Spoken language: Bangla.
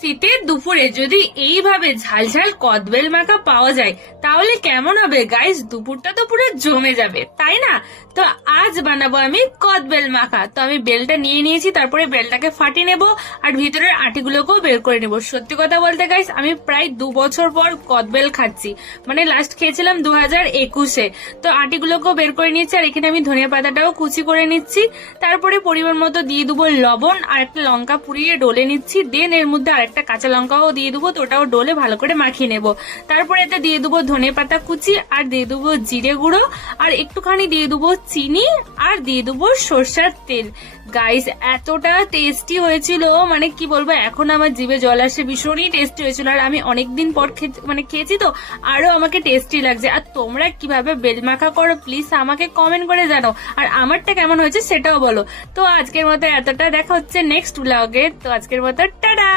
শীতের দুপুরে যদি এইভাবে ঝালঝাল কদবেল মাখা পাওয়া যায় তাহলে কেমন হবে গাইস, দুপুরটা তো পুরো জমে যাবে তাই না? তো আজ বানাবো আমি কদবেল মাখা। তো আমি বেলটা নিয়ে নিয়েছি, তারপরে বেলটাকে ফাটিয়ে নেব আর ভিতরের আটিগুলোকেও বের করে নেব। সত্যি কথা বলতে গাইস, আমি প্রায় 2 বছর পর কদবেল খাচ্ছি, মানে লাস্ট খেয়েছিলাম 2021-এ। তো আটিগুলোকেও বের করে নিচ্ছি আর এখানে আমি ধনিয়া পাতাটাও কুচি করে নিচ্ছি। তারপরে পরিমাণ মতো দিয়ে দেবো লবণ আর একটা লঙ্কা পুড়িয়ে ডলে নিচ্ছি। দেন এর মধ্যে আরেকটা কাঁচা লঙ্কাও দিয়ে দেবো, তো ওটাও ডলে ভালো করে মাখিয়ে নেব। তারপরে এতে দিয়ে দেবো ধনে পাতা কুচি আর দিয়ে দেবো জিরে গুঁড়ো আর একটুখানি দিয়ে দেবো চিনি আর দিয়ে দেবো সর্ষের তেল। গাইস এতটা টেস্টি হয়েছিল, মানে কি বলবো, এখন আমার জিভে জল আসে, ভীষণই টেস্টি হয়েছিল। আর আমি অনেকদিন পর খেয়েছি তো আরো আমাকে টেস্টি লাগছে। আর তোমরা কিভাবে বেল মাখা করো প্লিজ আমাকে কমেন্ট করে জানো, আর আমারটা কেমন হয়েছে সেটাও বলো। তো আজকের মতো এতটা, দেখা হচ্ছে নেক্সট ব্লগে। তো আজকের মতো টাটা।